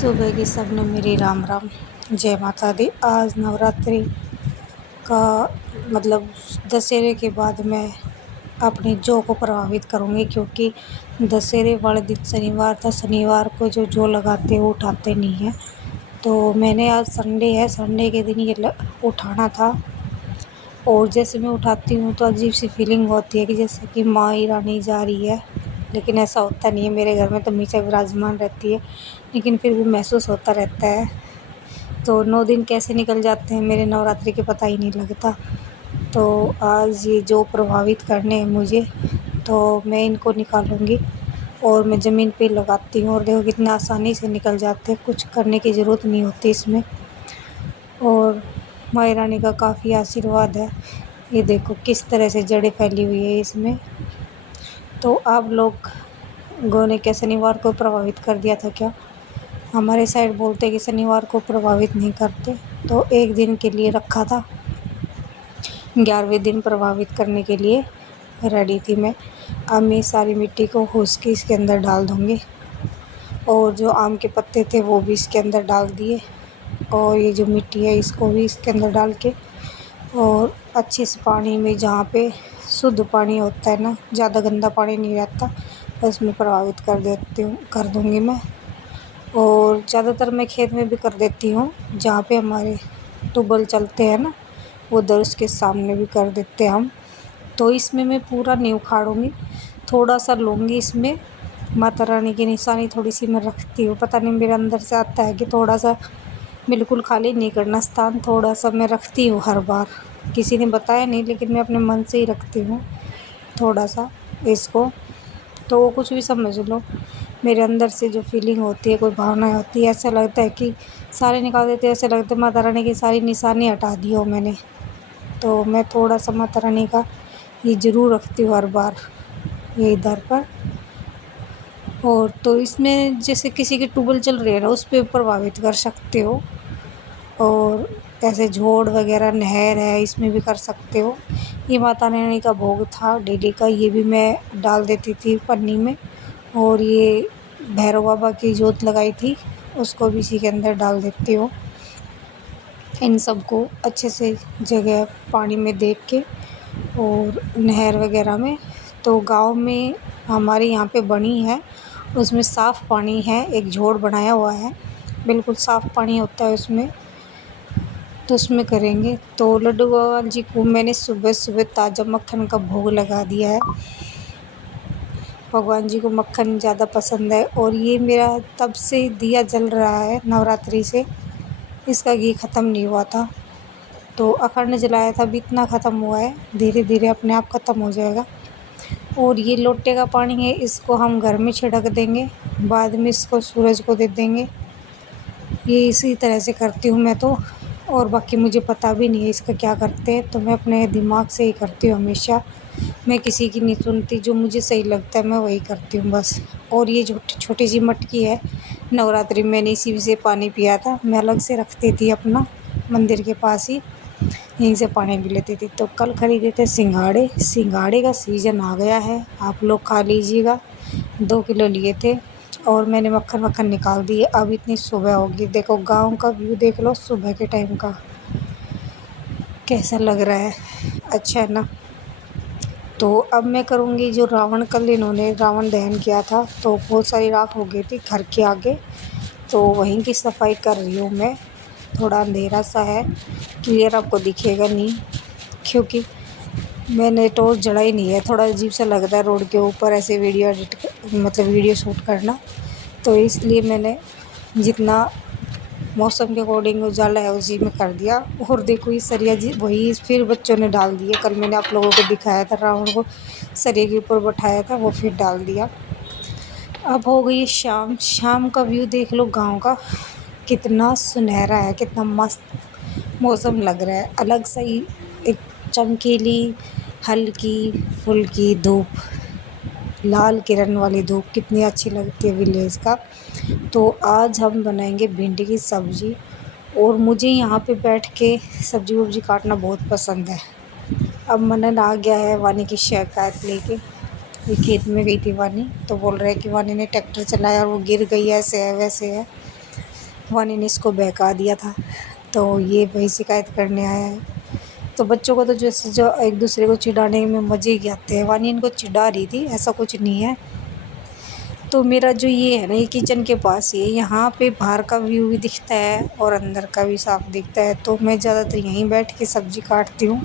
सुबह की सबने मेरी राम राम। जय माता दी। आज नवरात्रि का मतलब दशहरे के बाद मैं अपनी जॉब को प्रभावित करूँगी, क्योंकि दशहरे वाले दिन शनिवार था। शनिवार को जो लगाते हैं वो उठाते नहीं हैं। तो मैंने आज संडे है, संडे के दिन ये उठाना था। और जैसे मैं उठाती हूँ तो अजीब सी फीलिंग होती है कि जैसे कि माँ ही रानी जा रही है, लेकिन ऐसा होता नहीं है। मेरे घर में तो हमेशा विराजमान रहती है, लेकिन फिर भी महसूस होता रहता है। तो 9 दिन कैसे निकल जाते हैं मेरे नवरात्रि के पता ही नहीं लगता। तो आज ये जो प्रभावित करने हैं मुझे, तो मैं इनको निकालूँगी और मैं ज़मीन पे लगाती हूँ। और देखो कितना आसानी से निकल जाते हैं, कुछ करने की ज़रूरत नहीं होती इसमें। और माँ रानी का काफ़ी आशीर्वाद है। ये देखो किस तरह से जड़ें फैली हुई है इसमें। तो आप लोगों ने क्या शनिवार को प्रभावित कर दिया था क्या? हमारे साइड बोलते हैं कि शनिवार को प्रभावित नहीं करते। तो एक दिन के लिए रखा था, 11वें दिन प्रभावित करने के लिए रेडी थी मैं। अब मैं सारी मिट्टी को घुस के इसके अंदर डाल दूँगी, और जो आम के पत्ते थे वो भी इसके अंदर डाल दिए, और ये जो मिट्टी है इसको भी इसके अंदर डाल के, और अच्छे से पानी में जहाँ पे शुद्ध पानी होता है ना, ज़्यादा गंदा पानी नहीं रहता, उसमें प्रभावित कर दूँगी मैं। और ज़्यादातर मैं खेत में भी कर देती हूँ, जहाँ पे हमारे ट्यूबवेल चलते हैं ना, उधर उसके सामने भी कर देते हैं हम। तो इसमें मैं पूरा नहीं उखाड़ूँगी, थोड़ा सा लूँगी। इसमें माता रानी की निशानी थोड़ी सी मैं रखती हूँ। पता नहीं मेरे अंदर से आता है कि थोड़ा सा बिल्कुल खाली नहीं करना स्थान, थोड़ा सा मैं रखती हूँ हर बार। किसी ने बताया नहीं, लेकिन मैं अपने मन से ही रखती हूँ थोड़ा सा इसको। तो वो कुछ भी समझ लो, मेरे अंदर से जो फीलिंग होती है, कोई भावना होती है, ऐसा लगता है कि सारे निकाल देते हैं। ऐसा लगता है माता रानी की सारी निशानी हटा दी हो मैंने। तो मैं थोड़ा सा माता रानी का ये ज़रूर रखती हूँ हर बार, ये इधर पर। और तो इसमें जैसे किसी की ट्यूबवेल चल रही है ना, उस पर प्रभावित कर सकते हो। और ऐसे जोड़ वगैरह नहर है, इसमें भी कर सकते हो। ये माता रानी का भोग था डेली का, ये भी मैं डाल देती थी पन्नी में। और ये भैरव बाबा की जोत लगाई थी, उसको भी इसी के अंदर डाल देती हूँ। इन सबको अच्छे से जगह पानी में देख के, और नहर वगैरह में। तो गांव में हमारे यहाँ पे बनी है, उसमें साफ़ पानी है, एक जोड़ बनाया हुआ है, बिल्कुल साफ़ पानी होता है उसमें। तो उसमें करेंगे। तो लड्डू गोपाल जी को मैंने सुबह सुबह ताज़ा मक्खन का भोग लगा दिया है। भगवान जी को मक्खन ज़्यादा पसंद है। और ये मेरा तब से दिया जल रहा है नवरात्रि से, इसका घी ख़त्म नहीं हुआ था। तो अखंड जलाया था, अभी इतना ख़त्म हुआ है, धीरे धीरे अपने आप ख़त्म हो जाएगा। और ये लोटे का पानी है, इसको हम घर में छिड़क देंगे, बाद में इसको सूरज को दे देंगे। ये इसी तरह से करती हूँ मैं तो। और बाकी मुझे पता भी नहीं है इसका क्या करते हैं, तो मैं अपने दिमाग से ही करती हूँ हमेशा। मैं किसी की नहीं सुनती, जो मुझे सही लगता है मैं वही करती हूँ बस। और ये जो छोटी सी मटकी है, नवरात्रि में मैंने इसी से पानी पिया था। मैं अलग से रखती थी अपना मंदिर के पास ही, यहीं से पानी पी लेती थी। तो कल खरीदे थे सिंघाड़े, सिंघाड़े का सीज़न आ गया है, आप लोग खा लीजिएगा। 2 किलो लिए थे, और मैंने मक्खन वक्खन निकाल दिए। अब इतनी सुबह होगी, देखो गाँव का व्यू देख लो सुबह के टाइम का, कैसा लग रहा है, अच्छा है ना। तो अब मैं करूँगी जो रावण, कल इन्होंने रावण दहन किया था, तो बहुत सारी राख हो गई थी घर के आगे, तो वहीं की सफाई कर रही हूँ मैं। थोड़ा अंधेरा सा है, क्लियर आपको दिखेगा नहीं, क्योंकि मैंने टॉर्च जलाई नहीं है। थोड़ा अजीब सा लगता है रोड के ऊपर ऐसे वीडियो शूट करना, तो इसलिए मैंने जितना मौसम के अकॉर्डिंग उजाला है उसी में कर दिया। और देखो ये सरिया जी वही फिर बच्चों ने डाल दिए, कल मैंने आप लोगों को दिखाया था रावण को सरिया के ऊपर बैठाया था, वो फिर डाल दिया। अब हो गई शाम, शाम का व्यू देख लो गाँव का, कितना सुनहरा है, कितना मस्त मौसम लग रहा है। अलग सा ही एक चमकीली हल्की फुल्की धूप, लाल किरण वाली धूप कितनी अच्छी लगती है विलेज का। तो आज हम बनाएंगे भिंडी की सब्ज़ी। और मुझे यहाँ पे बैठ के सब्ज़ी वब्ज़ी काटना बहुत पसंद है। अब मनन आ गया है वानी की शिकायत लेके। ये खेत में गई थी वानी, तो बोल रहे हैं कि वानी ने ट्रैक्टर चलाया और वो गिर गई, ऐसे है वैसे है। वानी ने इसको बहका दिया था, तो ये वही शिकायत करने आया है। तो बच्चों को तो जैसे जो एक दूसरे को चिढ़ाने में मज़े ही आते हैं। वानी इनको चिढ़ा रही थी, ऐसा कुछ नहीं है। तो मेरा जो ये है ना, ये किचन के पास ही है, यहाँ पे बाहर का व्यू भी दिखता है और अंदर का भी साफ दिखता है। तो मैं ज़्यादातर यहीं बैठ के सब्ज़ी काटती हूँ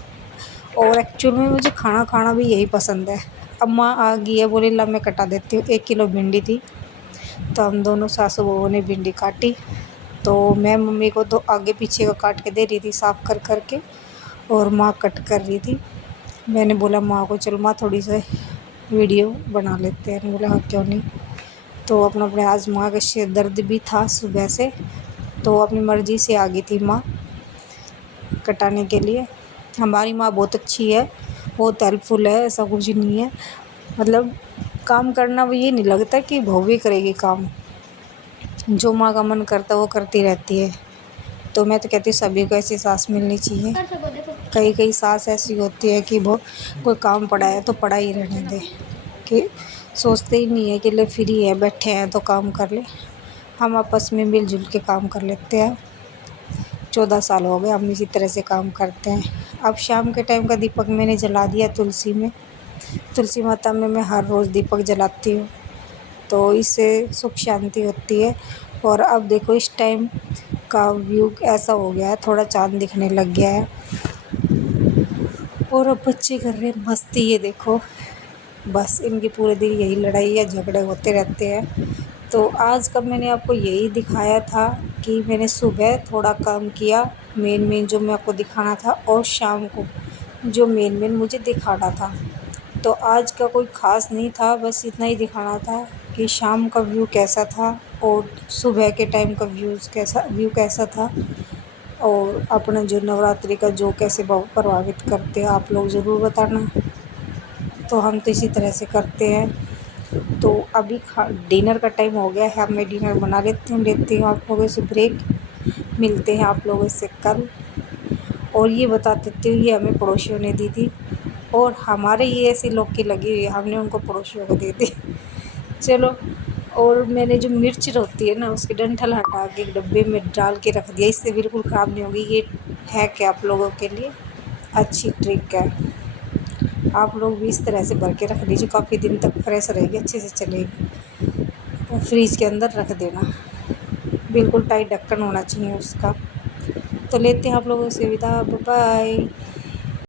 और एक्चुअल में मुझे खाना खाना भी यही पसंद है। अब माँ आ गई है, बोली ला मैं कटा देती हूँ। 1 किलो भिंडी थी, तो हम दोनों सासू बहू ने भिंडी काटी। तो मैं मम्मी को तो आगे पीछे का काट के दे रही थी साफ़ कर के, और माँ कट कर रही थी। मैंने बोला माँ को, चल माँ थोड़ी सी वीडियो बना लेते हैं। बोला हाँ क्यों नहीं। तो अपना अपने आज माँ का सिर दर्द भी था सुबह से, तो अपनी मर्ज़ी से आ गई थी माँ कटाने के लिए। हमारी माँ बहुत अच्छी है, बहुत हेल्पफुल है, ऐसा कुछ नहीं है। मतलब काम करना वो ये नहीं लगता कि बहू भी करेगी काम, जो माँ का मन करता है वो करती रहती है। तो मैं तो कहती हूँ सभी को ऐसी सास मिलनी चाहिए। कई कई सास ऐसी होती है कि वो कोई काम पड़ा है तो पड़ा ही रहने दे, कि सोचते ही नहीं है कि ले फ्री है बैठे हैं तो काम कर ले। हम आपस में मिलजुल के काम कर लेते हैं। 14 साल हो गए हम इसी तरह से काम करते हैं। अब शाम के टाइम का दीपक मैंने जला दिया तुलसी में। तुलसी माता में मैं हर रोज़ दीपक जलाती हूँ, तो इससे सुख शांति होती है। और अब देखो इस टाइम का व्यू ऐसा हो गया है, थोड़ा चाँद दिखने लग गया है। और अब बच्चे कर रहे हैं मस्ती, ये देखो। बस इनकी पूरे दिन यही लड़ाई या झगड़े होते रहते हैं। तो आज का मैंने आपको यही दिखाया था कि मैंने सुबह थोड़ा काम किया, मेन जो मैं आपको दिखाना था, और शाम को जो मेन मुझे दिखाना था। तो आज का कोई ख़ास नहीं था, बस इतना ही दिखाना था कि शाम का व्यू कैसा था और सुबह के टाइम का व्यू कैसा था, और अपना जो नवरात्रि का जो कैसे प्रभावित करते हैं आप लोग ज़रूर बताना। तो हम तो इसी तरह से करते हैं। तो अभी डिनर का टाइम हो गया है, अब मैं डिनर बना लेती हूँ आप लोगों से ब्रेक। मिलते हैं आप लोगों से कल। और ये बता देती हूँ, ये हमें पड़ोसियों ने दी थी, और हमारे ये ऐसी लौकी लगी हुई है, हमने उनको पड़ोसियों को दे दी। चलो। और मैंने जो मिर्च होती है ना, उसकी डंठल हटा के एक डब्बे में डाल के रख दिया, इससे बिल्कुल ख़राब नहीं होगी। ये है क्या आप लोगों के लिए अच्छी ट्रिक है। आप लोग भी इस तरह से भर के रख लीजिए, काफ़ी दिन तक फ्रेश रहेगी, अच्छे से चलेगी। और फ्रिज के अंदर रख देना, बिल्कुल टाइट ढक्कन होना चाहिए उसका। तो लेते हैं आप लोगों से विदा, बाय बाय।